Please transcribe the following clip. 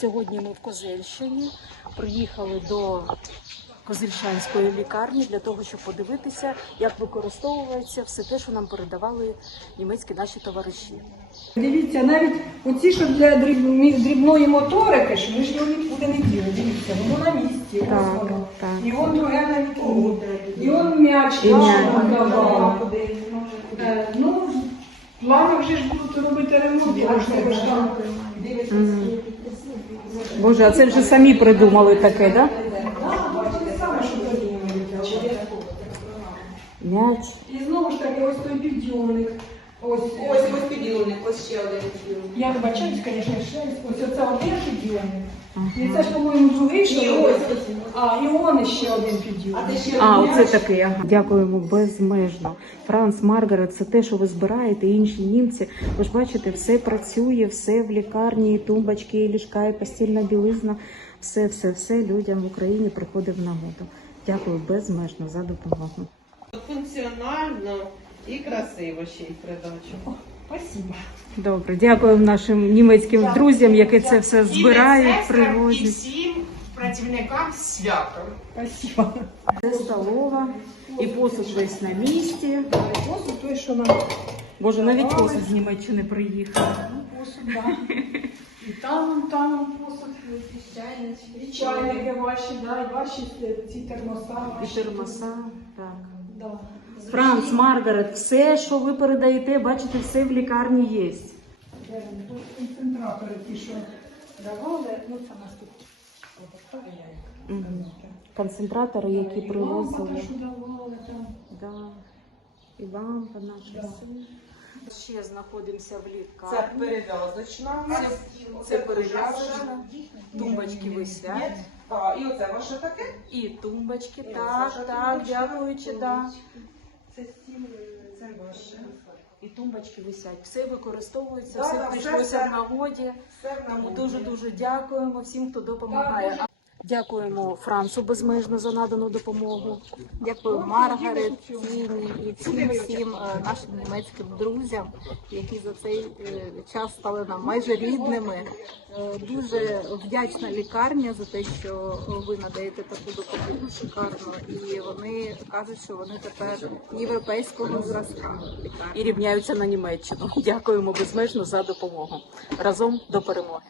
Сьогодні ми в Козельщині приїхали до Козельчанської лікарні для того, щоб подивитися, як використовується все те, що нам передавали німецькі наші товариші. Дивіться, навіть оці, що для дріб- дрібної моторики, що ми ж його нікуди не діли. Дивіться, воно на місці. Так, так. І он друге навіть. І он м'яч І наш м'яч. надавав. Плани вже ж будуть робити ремонт, а що ж там Боже, а це вже самі придумали таке, да? те саме, що придумали. М'яч. І знову ж таки, ось той підйомник. Ось, Ось ось підйомник, ось ще один підйомник. я вибачаюсь, звісно, шесть. Ось оце один підйомник. І це ж, по-моєму, другий, що ось ось. А, і он ще один А підйомник. ще А, оце такий. Ага. Дякуємо безмежно. Франц, Маргарет, це те, що ви збираєте, і інші німці. Ви ж бачите, все працює, все в лікарні, і тумбочки, і ліжка, і постільна білизна. Все, все, все людям в Україні приходить в нагоду. Дякую безмежно за допомогу. Функціонально і красиво ще й придачу. Спасибо. Добре, дякуємо нашим німецьким друзям, які це все збирають, і медсестрам, і привозять. всім працівникам свято. Спасибо. Це столова, і посуд весь на місці. Посуд той, що нам Боже, навіть посуд з Німеччини приїхав. Ну, посуд, да. І там, і там посуд. І чайники ваші, да, і ваші е, ці термоса. І термоса. Так. Франц, Маргарет, все, що ви передаєте, бачите, все в лікарні є. Концентратори ті, що давали, ну це нас Мгм. Концентратори, які привозили. І вам, давали там. Да. Наша. Ще знаходимося в Це лікарні. перев'язочна. Це, це перев'язочна. Тумбочки висять. А, і оце ваше таке? І тумбочки, І так, так, тумбочка, дякуючи, да. Це стіл, це ваше. І тумбочки висять. Все використовується, Да, все да, прийшлося все, в нагоді. Все в Тому нагоді. дуже дуже дякуємо всім, хто допомагає. Дякуємо Францу безмежно за надану допомогу. Дякую Маргарет, Тіні і всім всім е, нашим німецьким друзям, які за цей е, час стали нам майже рідними. Е, Дуже вдячна лікарня за те, що ви надаєте таку допомогу шикарну, і вони кажуть, що вони тепер європейського зразка. І рівняються на Німеччину. Дякуємо безмежно за допомогу. Разом до перемоги.